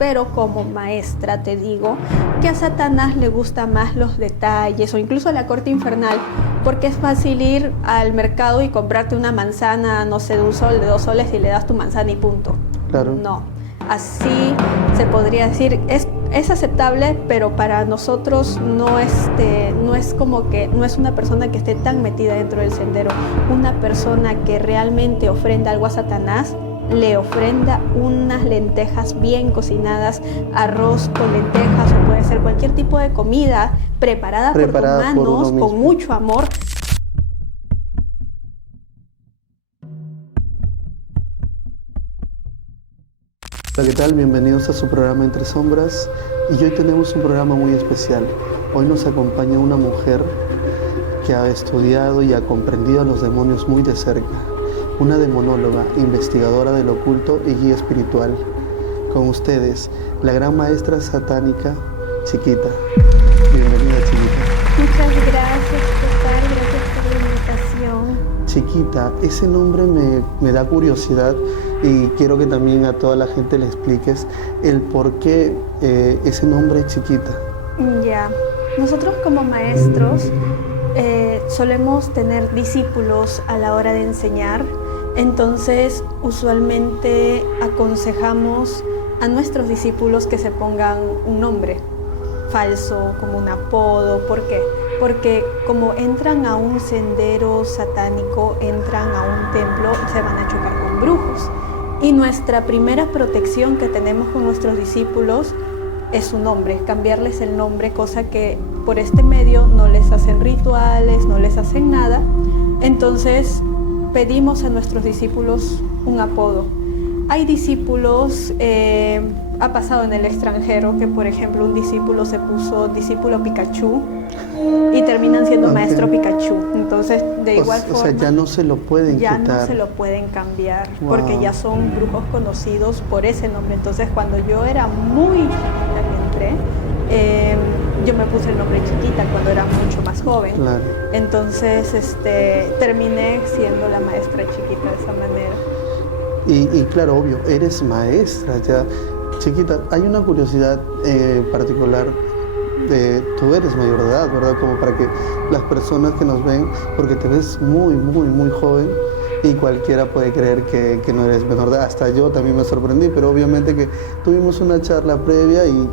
Pero como maestra te digo que a Satanás le gustan más los detalles o incluso a la corte infernal, porque es fácil ir al mercado y comprarte una manzana, no sé, de un sol, de 2 soles y le das tu manzana y punto. Claro. No, así se podría decir, es aceptable, pero para nosotros no es como que, no es una persona que esté tan metida dentro del sendero. Una persona que realmente ofrenda algo a Satanás, le ofrenda unas lentejas bien cocinadas, arroz con lentejas, o puede ser cualquier tipo de comida preparada por tus manos, con mucho amor. Hola, ¿qué tal? Bienvenidos a su programa Entre Sombras. Y hoy tenemos un programa muy especial. Hoy nos acompaña una mujer que ha estudiado y ha comprendido a los demonios muy de cerca. Una demonóloga, investigadora del oculto y guía espiritual. Con ustedes, la gran maestra satánica, Chiquita. Bienvenida, Chiquita. Muchas gracias, gracias por la invitación. Chiquita, ese nombre me da curiosidad y quiero que también a toda la gente le expliques el por qué ese nombre Chiquita. Ya, nosotros como maestros solemos tener discípulos a la hora de enseñar. Entonces, usualmente aconsejamos a nuestros discípulos que se pongan un nombre falso, como un apodo. ¿Por qué? Porque como entran a un sendero satánico, entran a un templo, se van a chocar con brujos. Y nuestra primera protección que tenemos con nuestros discípulos es su nombre, cambiarles el nombre, cosa que por este medio no les hacen rituales, no les hacen nada. Entonces, pedimos a nuestros discípulos un apodo. Hay discípulos, ha pasado en el extranjero que por ejemplo un discípulo se puso discípulo Pikachu y terminan siendo maestro Pikachu. Entonces de igual forma, o sea, ya no se lo pueden quitar. No se lo pueden cambiar, porque ya son brujos conocidos por ese nombre. Entonces cuando yo era muy chiquita que entré, yo me puse el nombre Chiquita cuando era mucho más joven. Claro. Entonces terminé siendo la maestra Chiquita de esa manera. Y claro, obvio, eres maestra ya. Chiquita, hay una curiosidad particular. Tú eres mayor de edad, ¿verdad? Como para que las personas que nos ven, porque te ves muy, muy, muy joven y cualquiera puede creer que no eres menor de edad. Hasta yo también me sorprendí, pero obviamente que tuvimos una charla previa y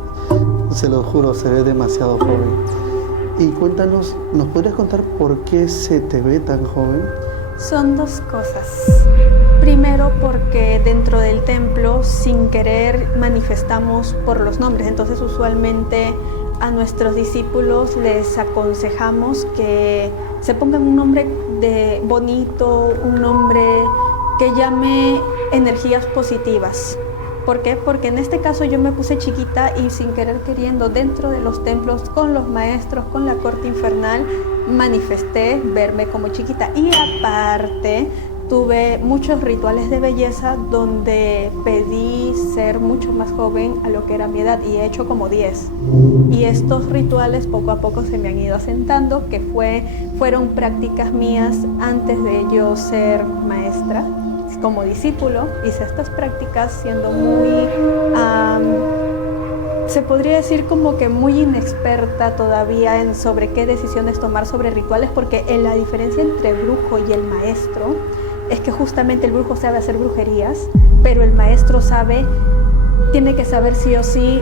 se lo juro, se ve demasiado joven. Y cuéntanos, ¿nos podrías contar por qué se te ve tan joven? Son dos cosas. Primero, porque dentro del templo, sin querer, manifestamos por los nombres. Entonces, usualmente a nuestros discípulos les aconsejamos que se pongan un nombre bonito, un nombre que llame energías positivas. ¿Por qué? Porque en este caso yo me puse Chiquita y sin querer queriendo dentro de los templos, con los maestros, con la corte infernal, manifesté verme como Chiquita. Y aparte tuve muchos rituales de belleza donde pedí ser mucho más joven a lo que era mi edad y he hecho como 10. Y estos rituales poco a poco se me han ido asentando, que fueron prácticas mías antes de yo ser maestra. Como discípulo hice estas prácticas siendo muy, se podría decir como que muy inexperta todavía en sobre qué decisiones tomar sobre rituales, porque la diferencia entre brujo y el maestro es que justamente el brujo sabe hacer brujerías, pero el maestro tiene que saber sí o sí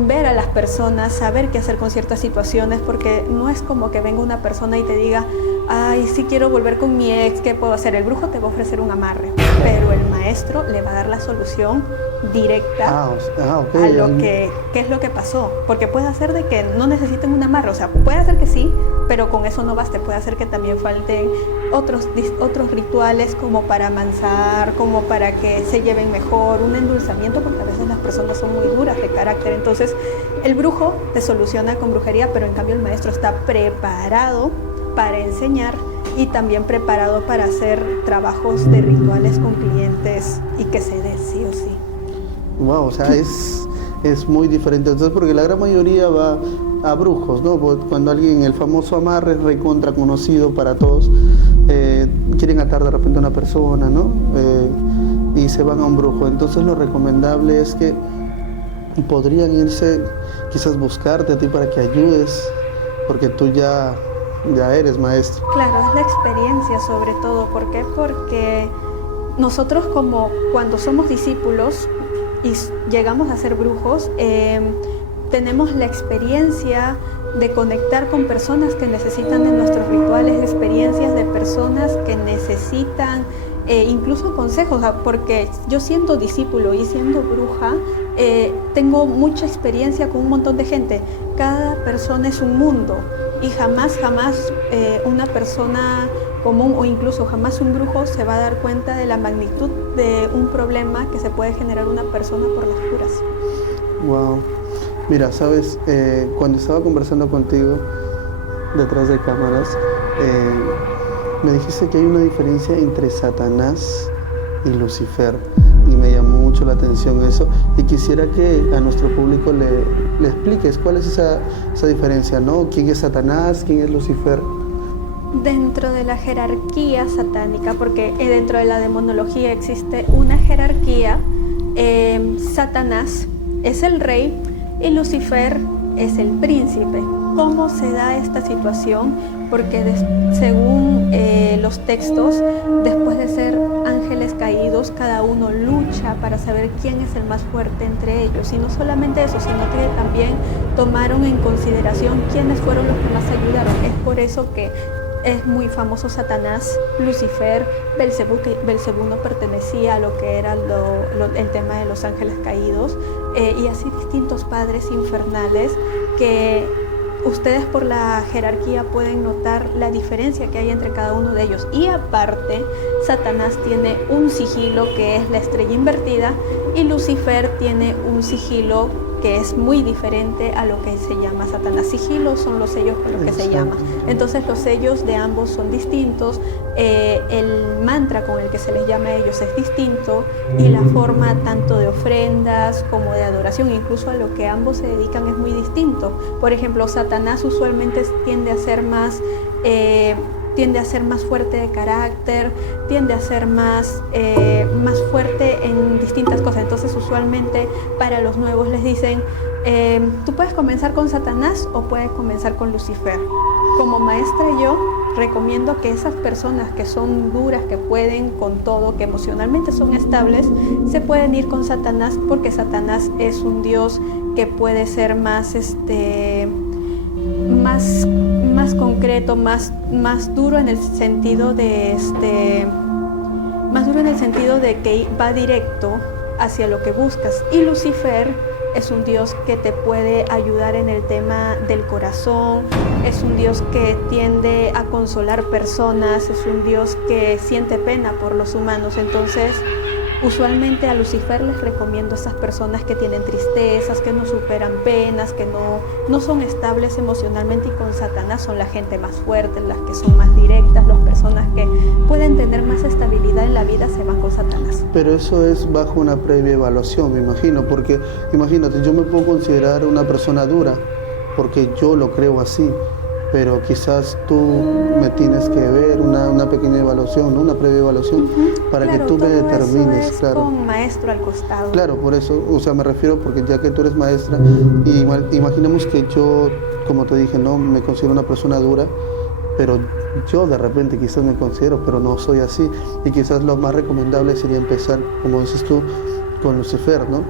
ver a las personas, saber qué hacer con ciertas situaciones, porque no es como que venga una persona y te diga, ay, sí quiero volver con mi ex, ¿qué puedo hacer? El brujo te va a ofrecer un amarre, pero el maestro le va a dar la solución directa okay. A lo qué es lo que pasó, porque puede hacer de que no necesiten un amarre, o sea, puede hacer que sí, pero con eso no basta, puede hacer que también falten otros rituales como para amansar, como para que se lleven mejor, un endulzamiento, porque a veces las personas son muy duras de carácter. Entonces el brujo te soluciona con brujería, pero en cambio el maestro está preparado para enseñar y también preparado para hacer trabajos de rituales con clientes y que se dé sí o sí. Wow, o sea, es muy diferente. Entonces, porque la gran mayoría va a brujos, ¿no? Cuando alguien, el famoso amarre es recontra conocido para todos, quieren atar de repente a una persona, ¿no? y se van a un brujo. Entonces lo recomendable es que podrían irse, quizás buscarte a ti para que ayudes, porque tú ya eres maestro. Claro, es la experiencia sobre todo. ¿Por qué? Porque nosotros, como cuando somos discípulos y llegamos a ser brujos, tenemos la experiencia de conectar con personas que necesitan de nuestros rituales, experiencias de personas que necesitan incluso consejos, porque yo siendo discípulo y siendo bruja, tengo mucha experiencia con un montón de gente. Cada persona es un mundo y jamás una persona común o incluso jamás un brujo se va a dar cuenta de la magnitud de un problema que se puede generar una persona por las curas. Wow. Mira, sabes, cuando estaba conversando contigo detrás de cámaras, me dijiste que hay una diferencia entre Satanás y Lucifer, y me llamó mucho la atención eso, y quisiera que a nuestro público le expliques cuál es esa diferencia, ¿no? ¿Quién es Satanás? ¿Quién es Lucifer? Dentro de la jerarquía satánica, porque dentro de la demonología existe una jerarquía, Satanás es el rey y Lucifer es el príncipe. ¿Cómo se da esta situación? Porque según los textos, después de ser ángeles caídos, cada uno lucha para saber quién es el más fuerte entre ellos. Y no solamente eso, sino que también tomaron en consideración quiénes fueron los que más ayudaron. Es por eso que es muy famoso Satanás, Lucifer, Belcebú, que Belcebú no pertenecía a lo que era el tema de los ángeles caídos, y así distintos padres infernales que ustedes por la jerarquía pueden notar la diferencia que hay entre cada uno de ellos. Y aparte, Satanás tiene un sigilo que es la estrella invertida y Lucifer tiene un sigilo que es muy diferente a lo que se llama Satanás. Sigilos son los sellos con los que se llama. Entonces los sellos de ambos son distintos, el mantra con el que se les llama a ellos es distinto y la forma tanto de ofrendas como de adoración, incluso a lo que ambos se dedican, es muy distinto. Por ejemplo, Satanás usualmente tiende a ser más fuerte de carácter, tiende a ser más fuerte en distintas cosas. Entonces usualmente para los nuevos les dicen, tú puedes comenzar con Satanás o puedes comenzar con Lucifer. Como maestra yo recomiendo que esas personas que son duras, que pueden con todo, que emocionalmente son estables, se pueden ir con Satanás, porque Satanás es un dios que puede ser más concreto, más duro en el sentido de que va directo hacia lo que buscas. Y Lucifer es un dios que te puede ayudar en el tema del corazón, es un dios que tiende a consolar personas, es un dios que siente pena por los humanos. Entonces usualmente a Lucifer les recomiendo a esas personas que tienen tristezas, que no superan penas, que no son estables emocionalmente, y con Satanás son la gente más fuerte, las que son más directas, las personas que pueden tener más estabilidad en la vida se van con Satanás. Pero eso es bajo una previa evaluación, me imagino, porque imagínate, yo me puedo considerar una persona dura, porque yo lo creo así, pero quizás tú me tienes que ver una pequeña evaluación, ¿no? Una previa evaluación, para claro, que tú me determines. Eso es claro, con maestro al costado. Claro, por eso, o sea, me refiero porque ya que tú eres maestra, y imaginemos que yo, como te dije, no me considero una persona dura, pero yo de repente quizás me considero, pero no soy así, y quizás lo más recomendable sería empezar, como dices tú, con Lucifer, ¿no?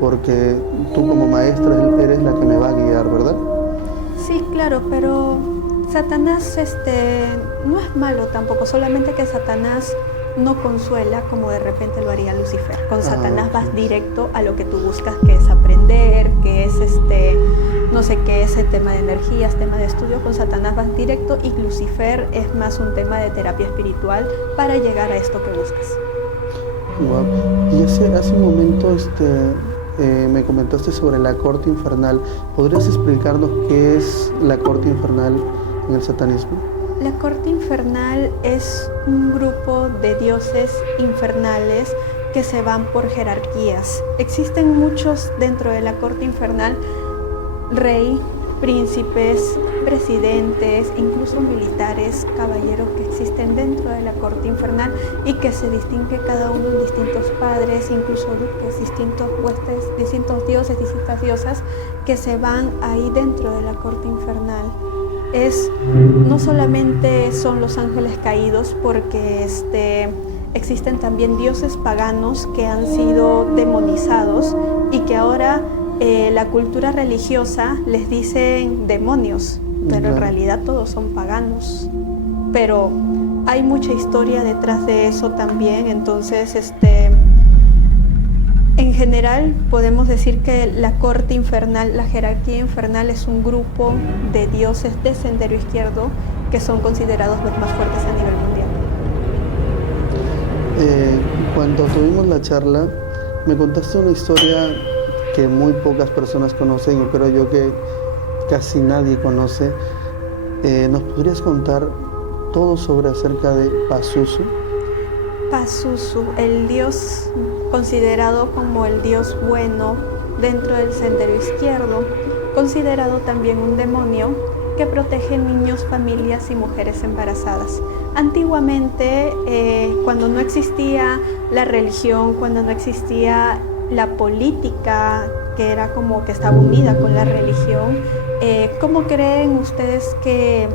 Porque tú como maestra eres la que me va a guiar, ¿verdad? Sí, claro, pero Satanás no es malo tampoco, solamente que Satanás no consuela como de repente lo haría Lucifer. Con Satanás vas directo a lo que tú buscas, que es aprender, que es no sé qué es el tema de energías, tema de estudio. Con Satanás vas directo, y Lucifer es más un tema de terapia espiritual para llegar a esto que buscas. Wow. Y hace un momento me comentaste sobre la corte infernal. ¿Podrías explicarnos qué es la corte infernal en el satanismo? La corte infernal es un grupo de dioses infernales que se van por jerarquías. Existen muchos dentro de la corte infernal: rey, príncipes, presidentes, incluso militares, caballeros que existen dentro de la corte infernal y que se distingue cada uno en distintos padres, incluso duques, distintos huestes, distintos dioses, distintas diosas que se van ahí dentro de la corte infernal. No solamente son los ángeles caídos, porque existen también dioses paganos que han sido demonizados y que ahora la cultura religiosa les dicen demonios, pero en realidad todos son paganos. Pero hay mucha historia detrás de eso también, entonces en general podemos decir que la corte infernal, la jerarquía infernal es un grupo de dioses de Sendero Izquierdo que son considerados los más fuertes a nivel mundial. Cuando tuvimos la charla, me contaste una historia que muy pocas personas conocen, y creo yo que casi nadie conoce. ¿Nos podrías contar todo sobre acerca de Pazuzu? Pazuzu, el dios considerado como el dios bueno dentro del Sendero Izquierdo, considerado también un demonio que protege niños, familias y mujeres embarazadas. Antiguamente, cuando no existía la religión, cuando no existía la política, que era como que estaba unida con la religión, ¿cómo creen ustedes que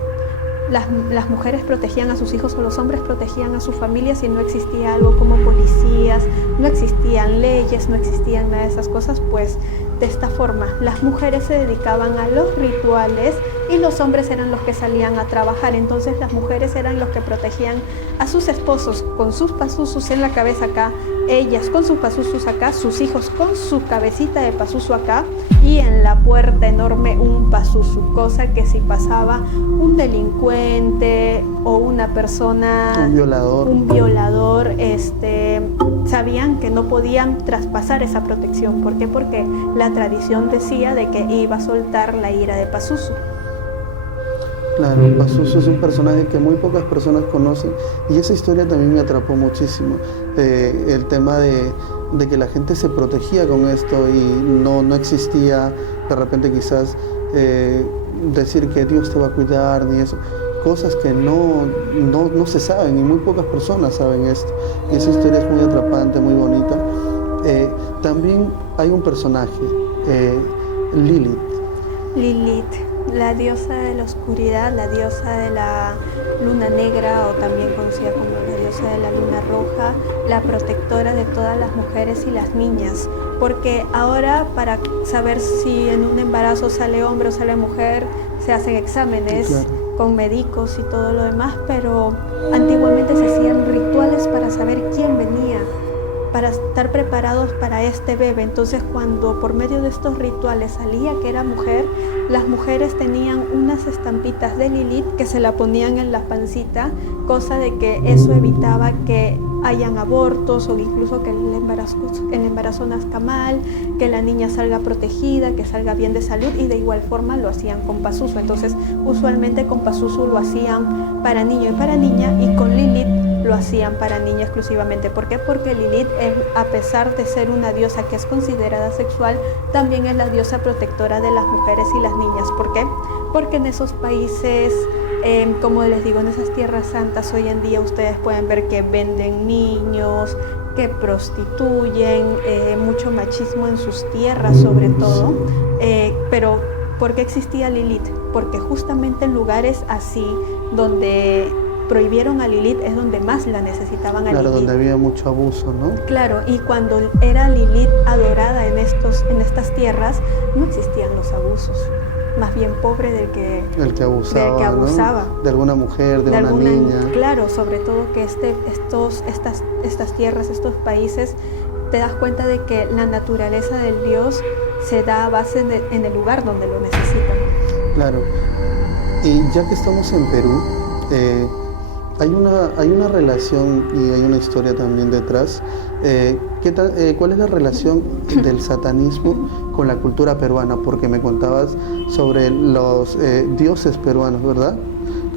las mujeres protegían a sus hijos o los hombres protegían a sus familias si no existía algo como policías, no existían leyes, no existían nada de esas cosas? Pues de esta forma, las mujeres se dedicaban a los rituales y los hombres eran los que salían a trabajar. Entonces las mujeres eran los que protegían a sus esposos con sus pazuzus en la cabeza acá, ellas con sus pazuzus acá, sus hijos con su cabecita de pazuzu acá, y en la puerta enorme un pazuzu, cosa que si pasaba un delincuente o una persona, un violador, sabían que no podían traspasar esa protección. ¿Por qué? Porque la tradición decía de que iba a soltar la ira de Pazuzu. Claro, Pazuzu es un personaje que muy pocas personas conocen, y esa historia también me atrapó muchísimo. El tema de que la gente se protegía con esto y no existía de repente quizás decir que Dios te va a cuidar ni eso. Cosas que no se saben, y muy pocas personas saben esto. Y esa historia es muy atrapante, muy bonita. También hay un personaje, Lilith. Lilith, la diosa de la oscuridad, la diosa de la luna negra, o también conocida como la diosa de la luna roja, la protectora de todas las mujeres y las niñas. Porque ahora, para saber si en un embarazo sale hombre o sale mujer, se hacen exámenes. Claro, con médicos y todo lo demás, pero antiguamente se hacían rituales para saber quién venía, para estar preparados para este bebé. Entonces, cuando por medio de estos rituales salía que era mujer, las mujeres tenían unas estampitas de Lilith que se la ponían en la pancita, cosa de que eso evitaba que hayan abortos, o incluso que el embarazo nazca mal, que la niña salga protegida, que salga bien de salud. Y de igual forma lo hacían con Pazuzu. Entonces usualmente con Pazuzu lo hacían para niño y para niña, y con Lilith lo hacían para niña exclusivamente. ¿Por qué? Porque Lilith, a pesar de ser una diosa que es considerada sexual, también es la diosa protectora de las mujeres y las niñas. ¿Por qué? Porque en esos países, como les digo, en esas tierras santas, hoy en día ustedes pueden ver que venden niños, que prostituyen, mucho machismo en sus tierras sobre todo. Pero ¿por qué existía Lilith? Porque justamente en lugares así, donde prohibieron a Lilith, es donde más la necesitaban a Lilith. Claro, donde había mucho abuso, ¿no? Claro, y cuando era Lilith adorada en estas tierras, no existían los abusos. Más bien pobre del que abusaba, ¿no? De alguna mujer, de una niña. Claro, sobre todo que estas tierras, estos países, te das cuenta de que la naturaleza del Dios se da a base en el lugar donde lo necesitan. Claro. Y ya que estamos en Perú, hay una relación y hay una historia también detrás. ¿Cuál es la relación del satanismo con la cultura peruana? Porque me contabas sobre los dioses peruanos, ¿verdad?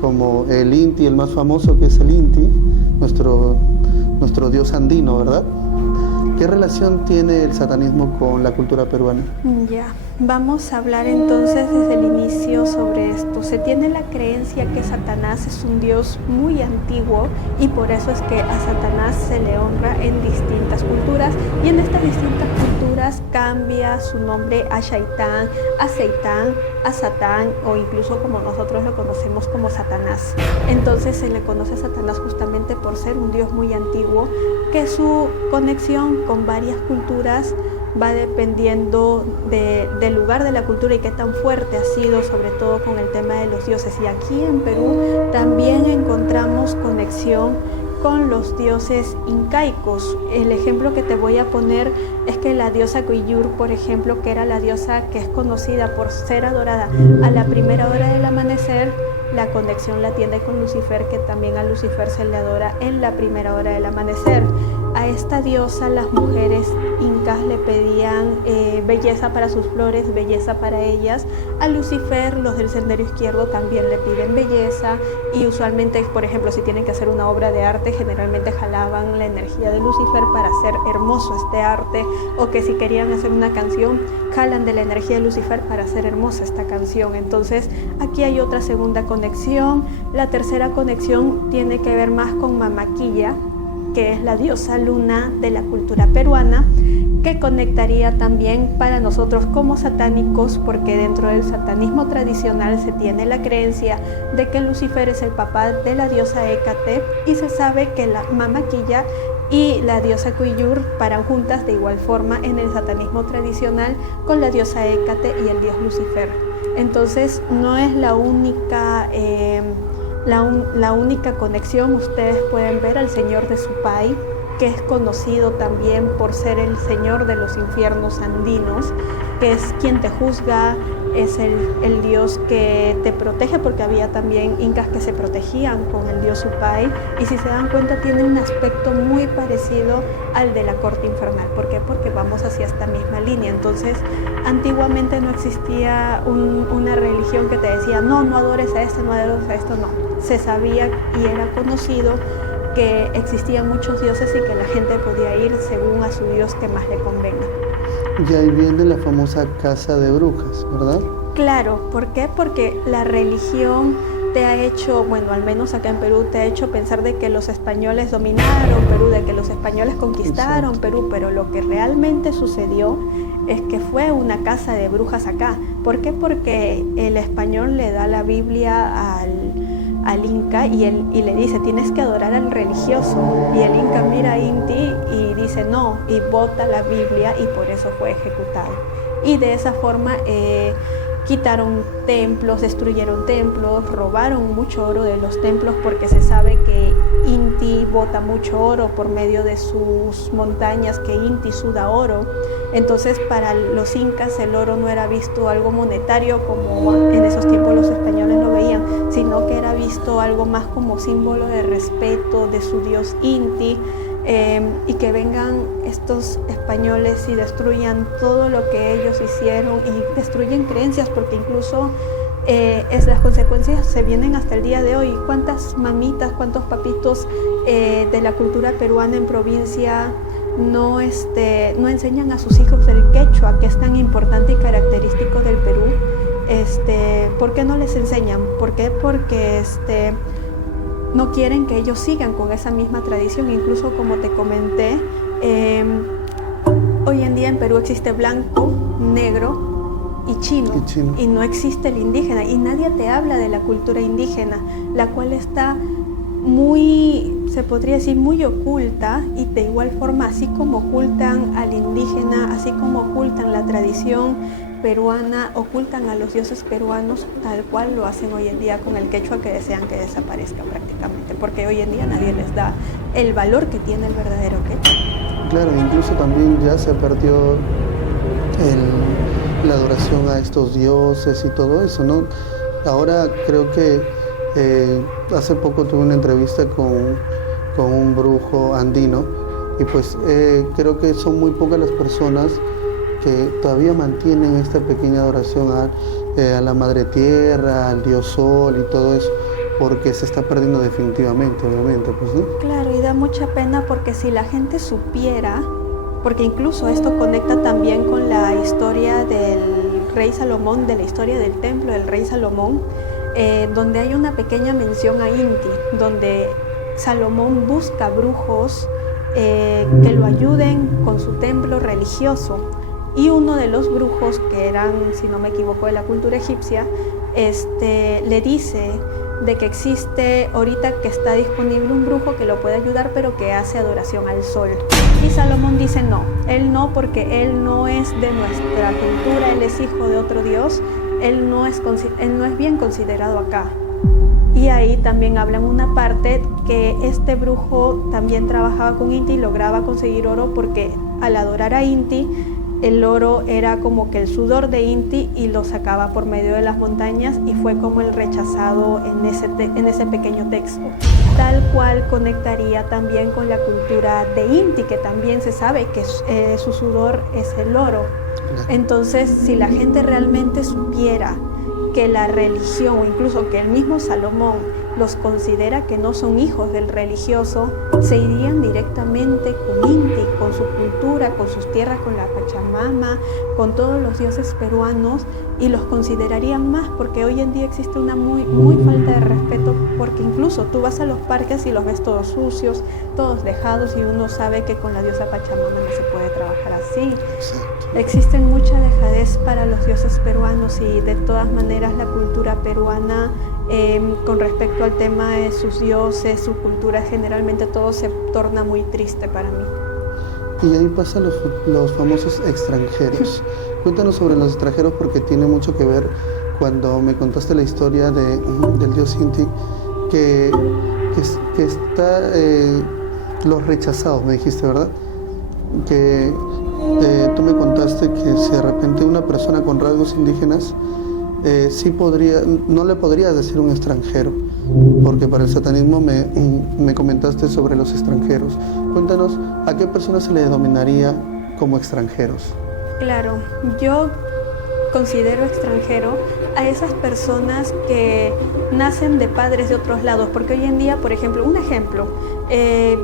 Como el Inti, el más famoso, que es el Inti, nuestro dios andino, ¿verdad? ¿Qué relación tiene el satanismo con la cultura peruana? Ya, vamos a hablar entonces desde el inicio sobre esto. Se tiene la creencia que Satanás es un dios muy antiguo y por eso es que a Satanás se le honra en distintas culturas y en estas distintas culturas cambia su nombre a Shaitán, a Seitán, a Satán o incluso como nosotros lo conocemos como Satanás. Entonces se le conoce a Satanás justamente por ser un dios muy antiguo, que su conexión con varias culturas va dependiendo del lugar de la cultura y qué tan fuerte ha sido, sobre todo con el tema de los dioses. Y aquí en Perú también encontramos conexión con los dioses incaicos. El ejemplo que te voy a poner es que la diosa Quillur, por ejemplo, que era la diosa que es conocida por ser adorada a la primera hora del amanecer, la conexión la tiene con Lucifer, que también a Lucifer se le adora en la primera hora del amanecer. A esta diosa las mujeres incas le pedían belleza para sus flores, belleza para ellas. A Lucifer los del Sendero Izquierdo también le piden belleza y usualmente, por ejemplo, si tienen que hacer una obra de arte, generalmente jalaban la energía de Lucifer para hacer hermoso este arte, o que si querían hacer una canción, jalan de la energía de Lucifer para hacer hermosa esta canción. Entonces aquí hay otra segunda conexión. La tercera conexión tiene que ver más con Mamaquilla, que es la diosa luna de la cultura peruana, que conectaría también para nosotros como satánicos, porque dentro del satanismo tradicional se tiene la creencia de que Lucifer es el papá de la diosa Hécate y se sabe que la Mamaquilla y la diosa Quillur paran juntas de igual forma en el satanismo tradicional con la diosa Hécate y el dios Lucifer. Entonces no es la única conexión. Ustedes pueden ver al señor de Supay, que es conocido también por ser el señor de los infiernos andinos, que es quien te juzga, es el dios que te protege, porque había también incas que se protegían con el dios Supay, y si se dan cuenta tiene un aspecto muy parecido al de la corte infernal. ¿Por qué? Porque vamos hacia esta misma línea. Entonces antiguamente no existía una religión que te decía no adores a este, no adores a esto, no. Se sabía y era conocido que existían muchos dioses y que la gente podía ir según a su dios que más le convenga. Y ahí viene la famosa casa de brujas, ¿verdad? Claro, ¿por qué? Porque la religión te ha hecho, bueno, al menos acá en Perú, te ha hecho pensar de que los españoles dominaron Perú, de que los españoles conquistaron Perú, pero lo que realmente sucedió es que fue una casa de brujas acá. ¿Por qué? Porque el español le da la Biblia al Inca y le dice, tienes que adorar al religioso, y el Inca mira a Inti y dice no, y bota la Biblia, y por eso fue ejecutado. Y de esa forma quitaron templos, destruyeron templos, robaron mucho oro de los templos, porque se sabe que Inti bota mucho oro por medio de sus montañas, que Inti suda oro. Entonces para los incas el oro no era visto algo monetario como en esos tiempos los españoles lo veían, sino que era visto algo más como símbolo de respeto de su dios Inti. Y que vengan estos españoles y destruyan todo lo que ellos hicieron y destruyen creencias, porque incluso las consecuencias se vienen hasta el día de hoy. ¿Cuántas mamitas, cuántos papitos de la cultura peruana en provincia no enseñan a sus hijos el quechua, que es tan importante y característico del Perú? ¿Por qué no les enseñan? ¿Por qué? Porque no quieren que ellos sigan con esa misma tradición. Incluso, como te comenté, hoy en día en Perú existe blanco, negro y chino, y no existe el indígena, y nadie te habla de la cultura indígena, la cual está muy, se podría decir, muy oculta, y de igual forma, así como ocultan al indígena, así como ocultan la tradición peruana, ocultan a los dioses peruanos, tal cual lo hacen hoy en día con el quechua, que desean que desaparezca prácticamente, porque hoy en día nadie les da el valor que tiene el verdadero quechua. Claro, incluso también ya se perdió la adoración a estos dioses y todo eso, ¿no? Ahora creo que hace poco tuve una entrevista con un brujo andino, y pues creo que son muy pocas las personas que todavía mantienen esta pequeña adoración a la Madre Tierra, al Dios Sol y todo eso, porque se está perdiendo definitivamente, obviamente, pues, ¿no? Claro, y da mucha pena, porque si la gente supiera porque incluso esto conecta también con la historia del rey Salomón, de la historia del templo del rey Salomón, donde hay una pequeña mención a Inti, donde Salomón busca brujos que lo ayuden con su templo religioso. Y uno de los brujos, que eran, si no me equivoco, de la cultura egipcia, le dice de que existe ahorita que está disponible un brujo que lo puede ayudar, pero que hace adoración al sol. Y Salomón dice no, él no, porque él no es de nuestra cultura, él es hijo de otro dios, él no es bien considerado acá. Y ahí también hablan una parte que este brujo también trabajaba con Inti y lograba conseguir oro, porque al adorar a Inti, el oro era como que el sudor de Inti y lo sacaba por medio de las montañas, y fue como el rechazado en ese pequeño texto. Tal cual conectaría también con la cultura de Inti, que también se sabe que su sudor es el oro. Entonces, si la gente realmente supiera que la religión, o incluso que el mismo Salomón los considera que no son hijos del religioso, se irían directamente con Inti, con su cultura, con sus tierras, con la Pachamama, con todos los dioses peruanos, y los considerarían más, porque hoy en día existe una muy falta de respeto, porque incluso tú vas a los parques y los ves todos sucios, todos dejados, y uno sabe que con la diosa Pachamama no se puede trabajar así. Existen mucha dejadez para los dioses peruanos, y de todas maneras la cultura peruana, con respecto al tema de sus dioses, su cultura, generalmente todo se torna muy triste para mí. Y ahí pasan los famosos extranjeros. Cuéntanos sobre los extranjeros, porque tiene mucho que ver cuando me contaste la historia del dios Inti, que está los rechazados, me dijiste, ¿verdad? Que tú me contaste que si de repente una persona con rasgos indígenas no le podrías decir un extranjero, porque para el satanismo me comentaste sobre los extranjeros. Cuéntanos, ¿a qué personas se le denominaría como extranjeros? Claro, yo considero extranjero a esas personas que nacen de padres de otros lados, porque hoy en día, por ejemplo,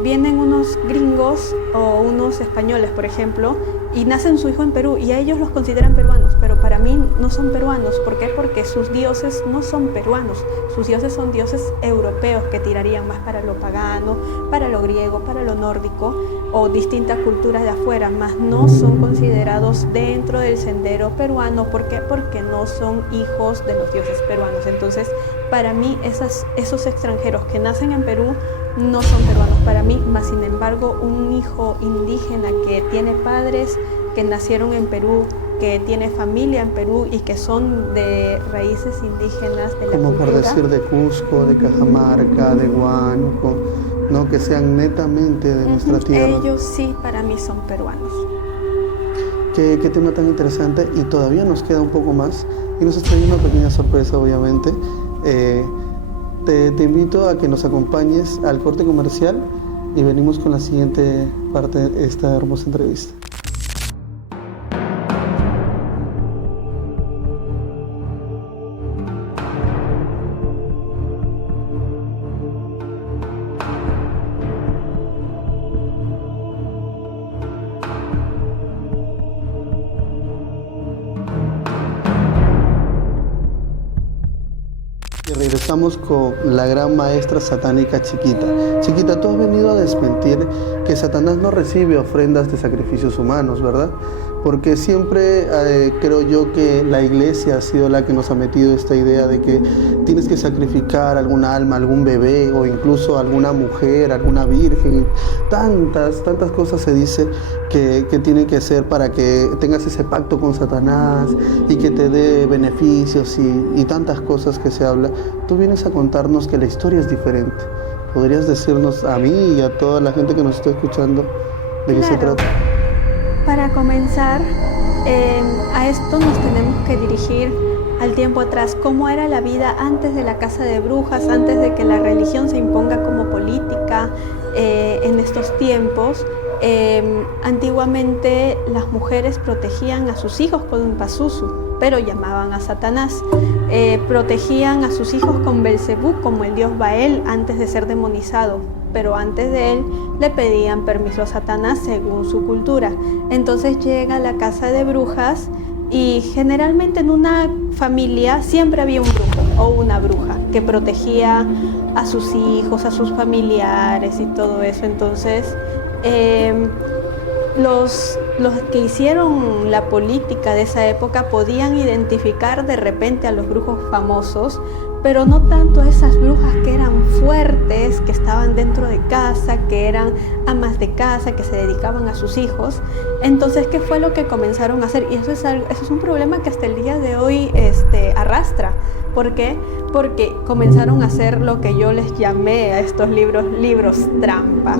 vienen unos gringos o unos españoles, por ejemplo, y nacen su hijo en Perú, y a ellos los consideran peruanos, pero para mí no son peruanos. ¿Por qué? Porque sus dioses no son peruanos, sus dioses son dioses europeos, que tirarían más para lo pagano, para lo griego, para lo nórdico, o distintas culturas de afuera, más no son considerados dentro del sendero peruano. ¿Por qué? Porque no son hijos de los dioses peruanos. Entonces, para mí, esos extranjeros que nacen en Perú no son peruanos para mí, más sin embargo, un hijo indígena que tiene padres que nacieron en Perú, que tiene familia en Perú y que son de raíces indígenas de la como cultura. Por decir de Cusco, de Cajamarca, de Huánuco, ¿no? Que sean netamente de nuestra tierra. Ellos sí, para mí son peruanos. Qué tema tan interesante, y todavía nos queda un poco más, y nos está trayendo una pequeña sorpresa, obviamente. Te invito a que nos acompañes al corte comercial y venimos con la siguiente parte de esta hermosa entrevista. Y regresamos con la gran maestra satánica Chiquita. Chiquita, tú has venido a desmentir que Satanás no recibe ofrendas de sacrificios humanos, ¿verdad? Porque siempre creo yo que la iglesia ha sido la que nos ha metido esta idea de que tienes que sacrificar alguna alma, algún bebé, o incluso alguna mujer, alguna virgen. Tantas cosas se dice que tienen que ser para que tengas ese pacto con Satanás y que te dé beneficios y tantas cosas que se habla. Tú vienes a contarnos que la historia es diferente. ¿Podrías decirnos a mí y a toda la gente que nos está escuchando de qué se trata? Para comenzar, a esto nos tenemos que dirigir al tiempo atrás. ¿Cómo era la vida antes de la casa de brujas, antes de que la religión se imponga como política en estos tiempos? Antiguamente las mujeres protegían a sus hijos con un pazuzu, pero llamaban a Satanás. Protegían a sus hijos con Belcebú, como el dios Baal, antes de ser demonizado. pero antes de él le pedían permiso a Satanás según su cultura. Entonces llega a la casa de brujas y generalmente en una familia siempre había un brujo o una bruja que protegía a sus hijos, a sus familiares y todo eso. Entonces los que hicieron la política de esa época podían identificar de repente a los brujos famosos, pero no tanto esas brujas que eran fuertes, que estaban dentro de casa, que eran amas de casa, que se dedicaban a sus hijos. Entonces, ¿qué fue lo que comenzaron a hacer? Y eso es un problema que hasta el día de hoy arrastra. ¿Por qué? Porque comenzaron a hacer lo que yo les llamé a estos libros trampa,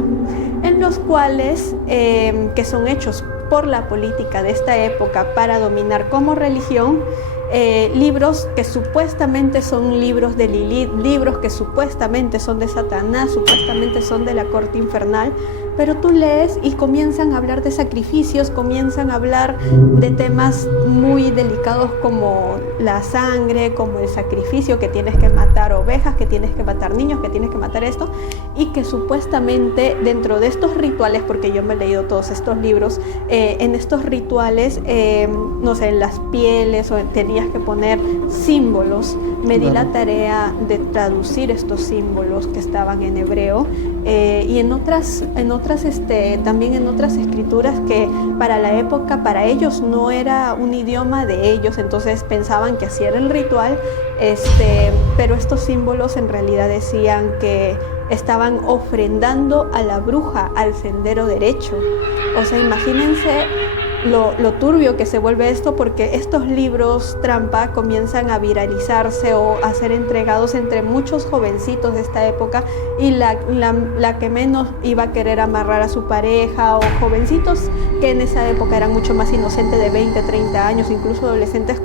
en los cuales, que son hechos por la política de esta época para dominar como religión, libros que supuestamente son libros de Lilith, libros que supuestamente son de Satanás, supuestamente son de la corte infernal, pero tú lees y comienzan a hablar de sacrificios, comienzan a hablar de temas muy delicados como la sangre, como el sacrificio, que tienes que matar ovejas, que tienes que matar niños, que tienes que matar esto, y que supuestamente dentro de estos rituales, porque yo me he leído todos estos libros, en estos rituales, no sé, en las pieles o tenías que poner símbolos. Me di la tarea de traducir estos símbolos que estaban en hebreo, y también en otras escrituras que para la época, para ellos no era un idioma de ellos, entonces pensaban que así era el ritual, pero estos símbolos en realidad decían que estaban ofrendando a la bruja al sendero derecho. O sea, imagínense lo turbio que se vuelve esto, porque estos libros trampa comienzan a viralizarse o a ser entregados entre muchos jovencitos de esta época, y la que menos iba a querer amarrar a su pareja, o jovencitos que en esa época eran mucho más inocentes, de 20, 30 años, incluso adolescentes,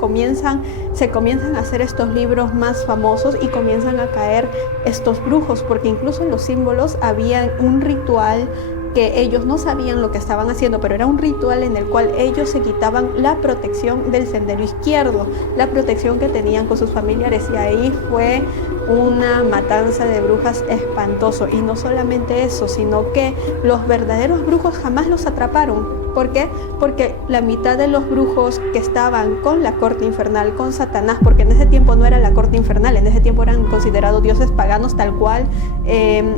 se comienzan a hacer estos libros más famosos y comienzan a caer estos brujos, porque incluso en los símbolos había un ritual que ellos no sabían lo que estaban haciendo, pero era un ritual en el cual ellos se quitaban la protección del sendero izquierdo, la protección que tenían con sus familiares, y ahí fue una matanza de brujas espantoso. Y no solamente eso, sino que los verdaderos brujos jamás los atraparon. ¿Por qué? Porque la mitad de los brujos que estaban con la corte infernal, con Satanás, porque en ese tiempo no era la corte infernal, en ese tiempo eran considerados dioses paganos, tal cual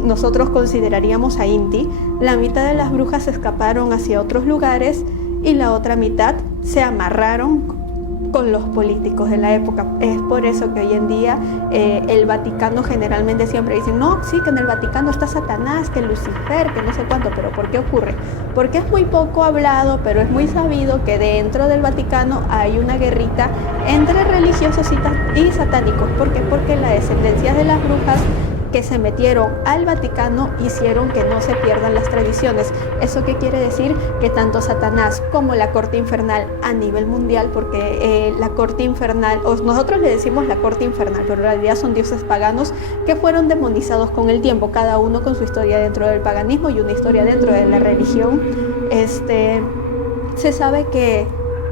nosotros consideraríamos a Inti. La mitad de las brujas escaparon hacia otros lugares y la otra mitad se amarraron con los políticos de la época. Es por eso que hoy en día el Vaticano generalmente siempre dice, no, sí, que en el Vaticano está Satanás, que Lucifer, que no sé cuánto. Pero ¿por qué ocurre? Porque es muy poco hablado, pero es muy sabido que dentro del Vaticano hay una guerrita entre religiosos y satánicos. ¿Por qué? Porque la descendencia de las brujas que se metieron al Vaticano hicieron que no se pierdan las tradiciones. ¿Eso qué quiere decir? Que tanto Satanás como la corte infernal a nivel mundial, porque la corte infernal, nosotros le decimos la corte infernal, pero en realidad son dioses paganos que fueron demonizados con el tiempo, cada uno con su historia dentro del paganismo y una historia dentro de la religión. Se sabe que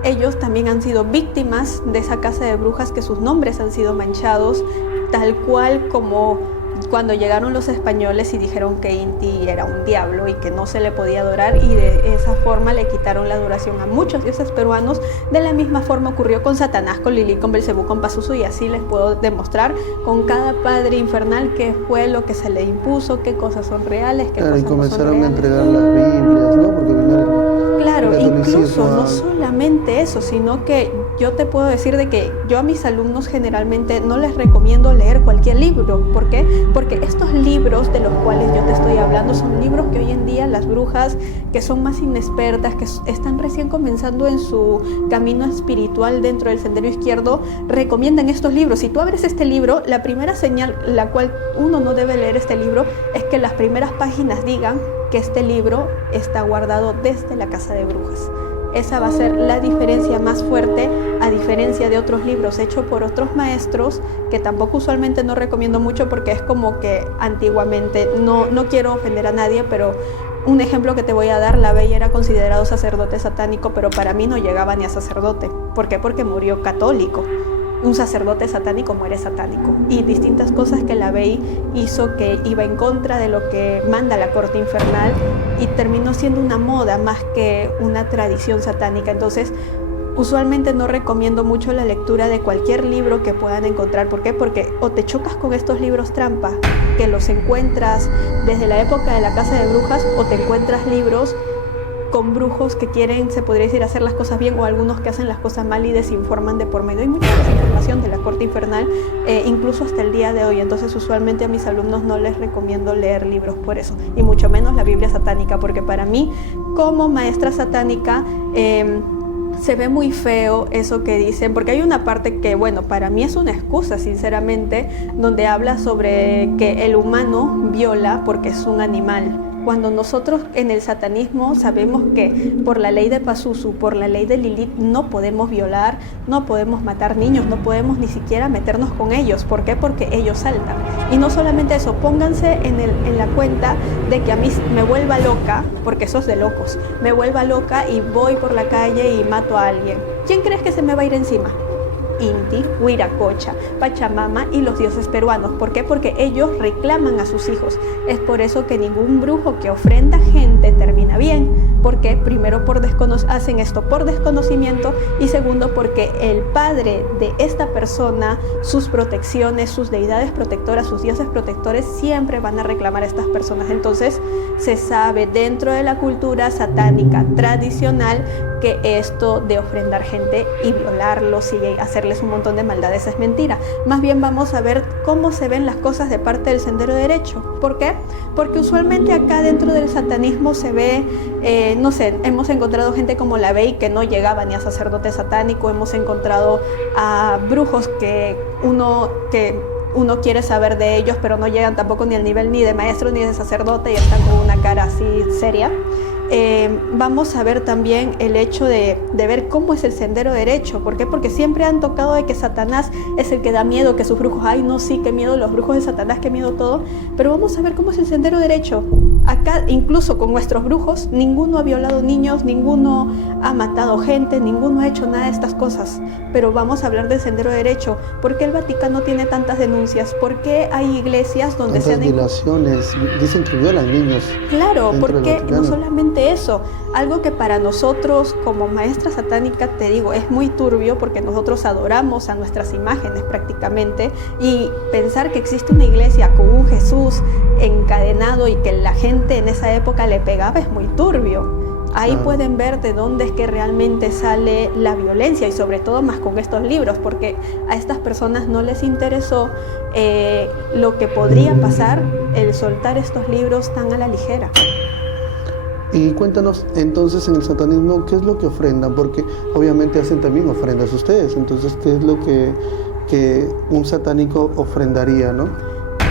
ellos también han sido víctimas de esa casa de brujas, que sus nombres han sido manchados, tal cual como cuando llegaron los españoles y dijeron que Inti era un diablo y que no se le podía adorar, y de esa forma le quitaron la adoración a muchos dioses peruanos. De la misma forma ocurrió con Satanás, con Lilith, con Belcebú, con Pazuzu, y así les puedo demostrar con cada padre infernal qué fue lo que se le impuso, qué cosas son reales, qué cosas no son reales. Y comenzaron a entregar las Biblias, ¿no? Porque claro, incluso no solamente eso, sino que yo te puedo decir de que yo a mis alumnos generalmente no les recomiendo leer cualquier libro. ¿Por qué? Porque estos libros de los cuales yo te estoy hablando son libros que hoy en día las brujas que son más inexpertas, que están recién comenzando en su camino espiritual dentro del sendero izquierdo, recomiendan estos libros. Si tú abres este libro, la primera señal la cual uno no debe leer este libro es que las primeras páginas digan que este libro está guardado desde la casa de brujas. Esa va a ser la diferencia más fuerte, a diferencia de otros libros hechos por otros maestros, que tampoco usualmente no recomiendo mucho, porque es como que antiguamente, no quiero ofender a nadie, pero un ejemplo que te voy a dar: la Bella era considerado sacerdote satánico, pero para mí no llegaba ni a sacerdote. ¿Por qué? Porque murió católico. un sacerdote satánico muere satánico, y distintas cosas que la ley hizo que iba en contra de lo que manda la corte infernal, y terminó siendo una moda más que una tradición satánica. Entonces usualmente no recomiendo mucho la lectura de cualquier libro que puedan encontrar. ¿Por qué? Porque o te chocas con estos libros trampa, que los encuentras desde la época de la Casa de Brujas, o te encuentras libros con brujos que quieren, se podría decir, hacer las cosas bien, o algunos que hacen las cosas mal y desinforman de por medio. Hay mucha desinformación de la corte infernal, incluso hasta el día de hoy. Entonces usualmente a mis alumnos no les recomiendo leer libros por eso, y mucho menos la Biblia satánica, porque para mí, como maestra satánica, se ve muy feo eso que dicen, porque hay una parte que, bueno, para mí es una excusa, sinceramente, donde habla sobre que el humano viola porque es un animal. Cuando nosotros en el satanismo sabemos que por la ley de Pazuzu, por la ley de Lilith, no podemos violar, no podemos matar niños, no podemos ni siquiera meternos con ellos. ¿Por qué? Porque ellos saltan. Y no solamente eso, pónganse en la cuenta de que a mí me vuelva loca, porque eso es de locos, me vuelva loca y voy por la calle y mato a alguien. ¿Quién crees que se me va a ir encima? Inti, Huiracocha, Pachamama y los dioses peruanos. ¿Por qué? Porque ellos reclaman a sus hijos. Es por eso que ningún brujo que ofrenda gente termina bien. Porque primero hacen esto por desconocimiento, y segundo porque el padre de esta persona, sus protecciones, sus deidades protectoras, sus dioses protectores siempre van a reclamar a estas personas. Entonces se sabe dentro de la cultura satánica tradicional que esto de ofrendar gente y violarlos y hacerles un montón de maldades es mentira. Más bien vamos a ver cómo se ven las cosas de parte del sendero derecho. ¿Por qué? Porque usualmente acá dentro del satanismo se ve, no sé, hemos encontrado gente como la Bey que no llegaba ni a sacerdote satánico, hemos encontrado a brujos que uno quiere saber de ellos, pero no llegan tampoco ni al nivel ni de maestro ni de sacerdote, y están con una cara así seria. Vamos a ver también el hecho de ver cómo es el sendero derecho. ¿Por qué? Porque siempre han tocado de que Satanás es el que da miedo, que sus brujos, ay no, sí, qué miedo los brujos de Satanás, qué miedo todo. Pero vamos a ver cómo es el sendero derecho. Acá, incluso con nuestros brujos, ninguno ha violado niños, ninguno ha matado gente, ninguno ha hecho nada de estas cosas. Pero vamos a hablar del sendero derecho. ¿Por qué el Vaticano tiene tantas denuncias? ¿Por qué hay iglesias donde se han... violaciones? Dicen que violan niños. Claro, porque no solamente eso, algo que para nosotros como maestra satánica, te digo, es muy turbio, porque nosotros adoramos a nuestras imágenes prácticamente, y pensar que existe una iglesia con un Jesús encadenado y que la gente en esa época le pegaba es muy turbio. Ahí pueden ver de dónde es que realmente sale la violencia, y sobre todo más con estos libros, porque a estas personas no les interesó lo que podría pasar el soltar estos libros tan a la ligera. Y cuéntanos entonces, en el satanismo, ¿qué es lo que ofrendan? Porque obviamente hacen también ofrendas ustedes. Entonces, ¿qué es lo que un satánico ofrendaría, no?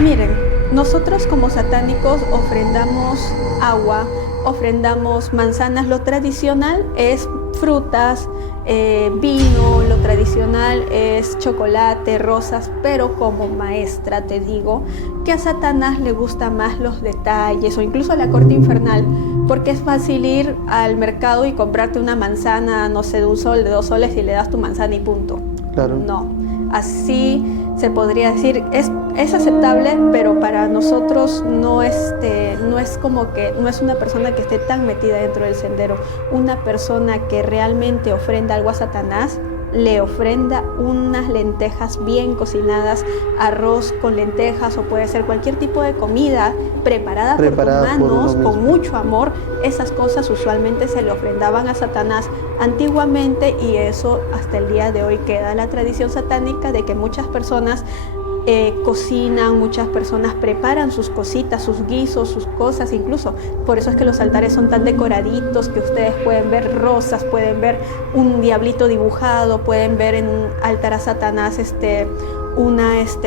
Miren, nosotros como satánicos ofrendamos agua, ofrendamos manzanas. Lo tradicional es frutas, vino, lo tradicional es chocolate, rosas, pero como maestra te digo que a Satanás le gustan más los detalles, o incluso a la corte infernal, porque es fácil ir al mercado y comprarte una manzana, no sé, de $1, de $2, y le das tu manzana y punto. Claro. No, así se podría decir, es aceptable, pero para nosotros no es como que, no es una persona que esté tan metida dentro del sendero. Una persona que realmente ofrenda algo a Satanás, le ofrenda unas lentejas bien cocinadas, arroz con lentejas, o puede ser cualquier tipo de comida preparada por tus manos, con mucho amor. Esas cosas usualmente se le ofrendaban a Satanás antiguamente, y eso hasta el día de hoy queda la tradición satánica de que muchas personas cocinan, muchas personas preparan sus cositas, sus guisos, sus cosas. Incluso por eso es que los altares son tan decoraditos, que ustedes pueden ver rosas, pueden ver un diablito dibujado, pueden ver en un altar a Satanás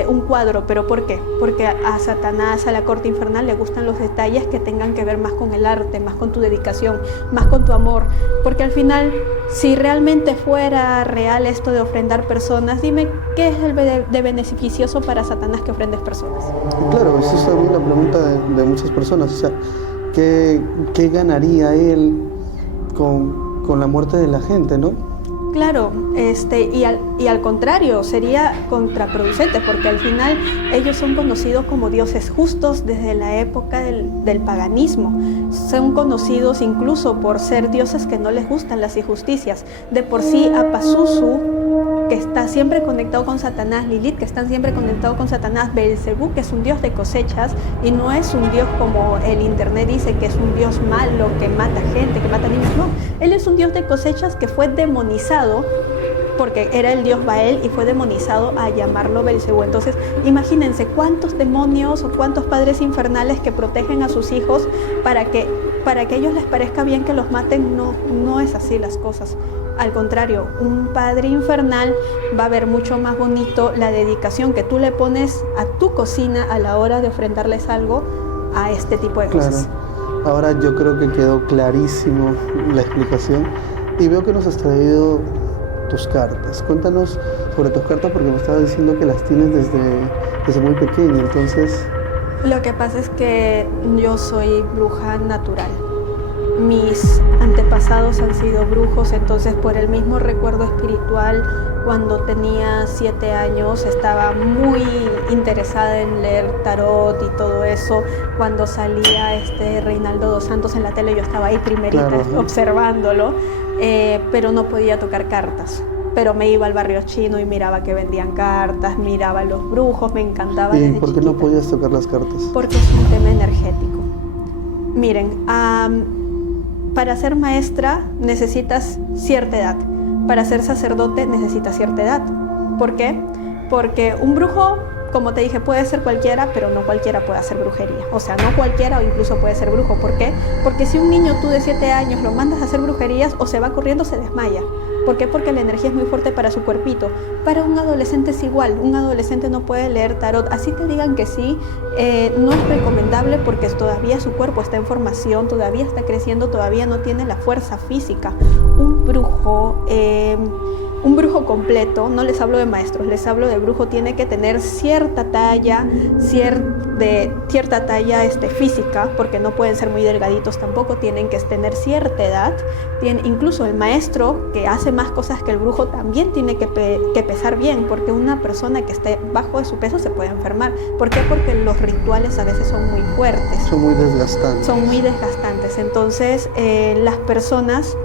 un cuadro. ¿Pero por qué? Porque a Satanás, a la corte infernal, le gustan los detalles que tengan que ver más con el arte, más con tu dedicación, más con tu amor. Porque al final, si realmente fuera real esto de ofrendar personas, dime, ¿qué es el de beneficioso para Satanás que ofrendes personas? Claro, esa es también la pregunta de muchas personas. O sea, ¿qué ganaría él con la muerte de la gente, no? Claro, y al contrario, sería contraproducente, porque al final ellos son conocidos como dioses justos desde la época del paganismo. Son conocidos incluso por ser dioses que no les gustan las injusticias. De por sí, a Pazuzu, que está siempre conectado con Satanás, Lilith, que están siempre conectados con Satanás, Belcebú, que es un dios de cosechas, y no es un dios como el internet dice, que es un dios malo, que mata gente, que mata niños. No, él es un dios de cosechas que fue demonizado, porque era el dios Baal y fue demonizado a llamarlo Belcebú. Entonces, imagínense cuántos demonios o cuántos padres infernales que protegen a sus hijos para que a ellos les parezca bien que los maten. No es así las cosas. Al contrario, un padre infernal va a ver mucho más bonito la dedicación que tú le pones a tu cocina a la hora de ofrendarles algo a este tipo de cosas. Claro. Ahora yo creo que quedó clarísimo la explicación y veo que nos has traído tus cartas. Cuéntanos sobre tus cartas, porque me estabas diciendo que las tienes desde muy pequeña, entonces... Lo que pasa es que yo soy bruja natural. Mis antepasados han sido brujos, entonces por el mismo recuerdo espiritual, cuando tenía 7 años estaba muy interesada en leer tarot y todo eso. Cuando salía Reinaldo dos Santos en la tele, yo estaba ahí primerita, claro, observándolo, pero no podía tocar cartas. Pero me iba al barrio chino y miraba que vendían cartas, miraba a los brujos, me encantaba. ¿Y por qué no podías tocar las cartas? Porque es un tema energético. Miren, para ser maestra necesitas cierta edad. Para ser sacerdote necesitas cierta edad. ¿Por qué? Porque un brujo, como te dije, puede ser cualquiera, pero no cualquiera puede hacer brujería. O sea, no cualquiera o incluso puede ser brujo. ¿Por qué? Porque si un niño tú de 7 años lo mandas a hacer brujerías, o se va corriendo o se desmaya. ¿Por qué? Porque la energía es muy fuerte para su cuerpito. Para un adolescente es igual. Un adolescente no puede leer tarot. Así te digan que sí, no es recomendable, porque todavía su cuerpo está en formación, todavía está creciendo, todavía no tiene la fuerza física. Un brujo completo, no les hablo de maestros, les hablo de brujo, tiene que tener cierta talla, cierta talla física, porque no pueden ser muy delgaditos tampoco, tienen que tener cierta edad. Incluso el maestro, que hace más cosas que el brujo, también tiene que pesar bien, porque una persona que esté bajo de su peso se puede enfermar. ¿Por qué? Porque los rituales a veces son muy fuertes. Son muy desgastantes. Son muy desgastantes. Entonces, las personas...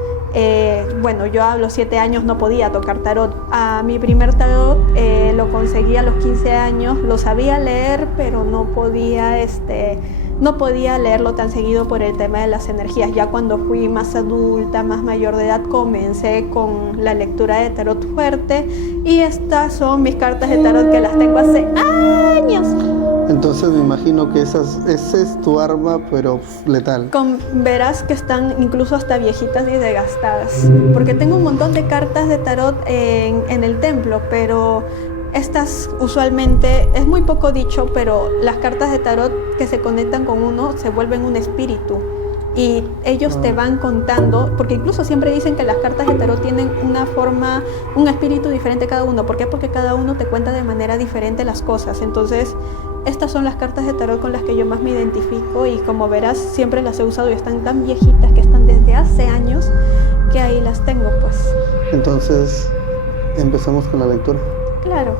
bueno, yo a los 7 años no podía tocar tarot. A mi primer tarot lo conseguí a los 15 años. Lo sabía leer, pero no podía leerlo tan seguido por el tema de las energías. Ya cuando fui más adulta, más mayor de edad, comencé con la lectura de tarot fuerte, y estas son mis cartas de tarot que las tengo hace años. Entonces me imagino que esa es tu arma, pero letal. Verás que están incluso hasta viejitas y desgastadas, porque tengo un montón de cartas de tarot en el templo, pero estas usualmente, es muy poco dicho, pero las cartas de tarot que se conectan con uno se vuelven un espíritu. Y ellos te van contando, porque incluso siempre dicen que las cartas de tarot tienen una forma, un espíritu diferente cada uno. ¿Por qué? Porque cada uno te cuenta de manera diferente las cosas. Entonces, estas son las cartas de tarot con las que yo más me identifico, y como verás, siempre las he usado y están tan viejitas, que están desde hace años, que ahí las tengo, pues. Entonces, empezamos con la lectura. Claro.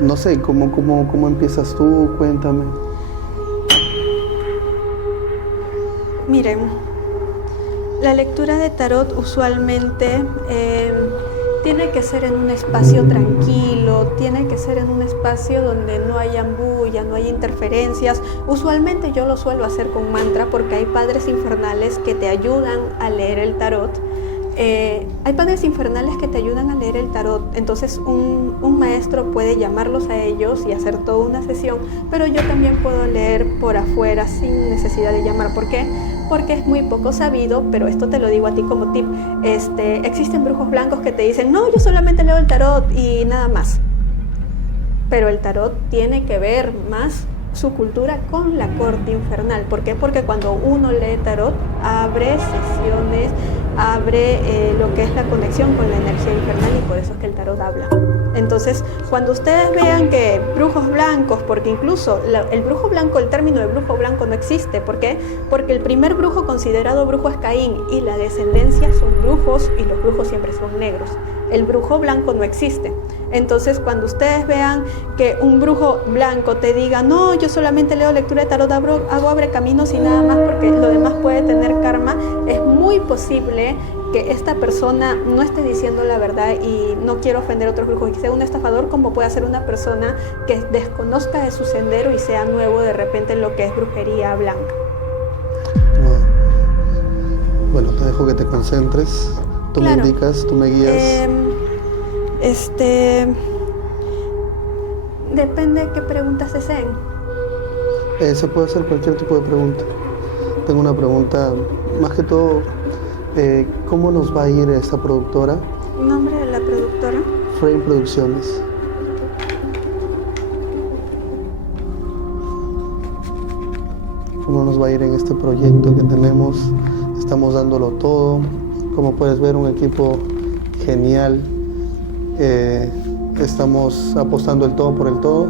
No sé, ¿cómo empiezas tú? Cuéntame. Miren, la lectura de tarot usualmente tiene que ser en un espacio tranquilo, tiene que ser en un espacio donde no haya bulla, no haya interferencias. Usualmente yo lo suelo hacer con mantra, porque hay padres infernales que te ayudan a leer el tarot. Hay padres infernales que te ayudan a leer el tarot, entonces un maestro puede llamarlos a ellos y hacer toda una sesión, pero yo también puedo leer por afuera sin necesidad de llamar. ¿Por qué? Porque es muy poco sabido, pero esto te lo digo a ti como tip. Existen brujos blancos que te dicen, no, yo solamente leo el tarot y nada más. Pero el tarot tiene que ver más su cultura con la corte infernal. ¿Por qué? Porque cuando uno lee tarot, abre sesiones, abre lo que es la conexión con la energía infernal, y por eso es que el tarot habla. Entonces, cuando ustedes vean que brujos blancos, porque incluso el brujo blanco, el término de brujo blanco no existe. ¿Por qué? Porque el primer brujo considerado brujo es Caín y la descendencia son brujos y los brujos siempre son negros. El brujo blanco no existe. Entonces, cuando ustedes vean que un brujo blanco te diga, no, yo solamente leo lectura de tarot, hago abre caminos y nada más porque lo demás puede tener karma, es muy posible que esta persona no esté diciendo la verdad, y no quiero ofender a otros brujos, y sea un estafador, como puede ser una persona que desconozca de su sendero y sea nuevo de repente en lo que es brujería blanca. Bueno, te dejo que te concentres. Tú me indicas, tú me guías. Depende de qué preguntas deseen. Se puede hacer cualquier tipo de pregunta. Tengo una pregunta, más que todo, ¿cómo nos va a ir esta productora? ¿Nombre de la productora? Frame Producciones. ¿Cómo nos va a ir en este proyecto que tenemos? Estamos dándolo todo. Como puedes ver, un equipo genial. Estamos apostando el todo por el todo,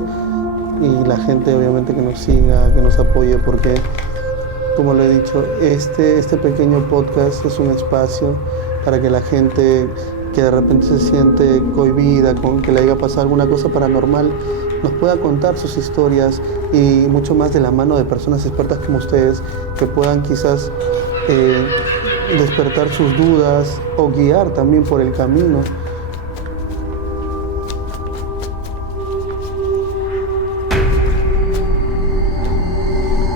y la gente obviamente que nos siga, que nos apoye, porque como lo he dicho, este pequeño podcast es un espacio para que la gente que de repente se siente cohibida con que le haya pasado alguna cosa paranormal nos pueda contar sus historias, y mucho más de la mano de personas expertas como ustedes, que puedan quizás despertar sus dudas o guiar también por el camino.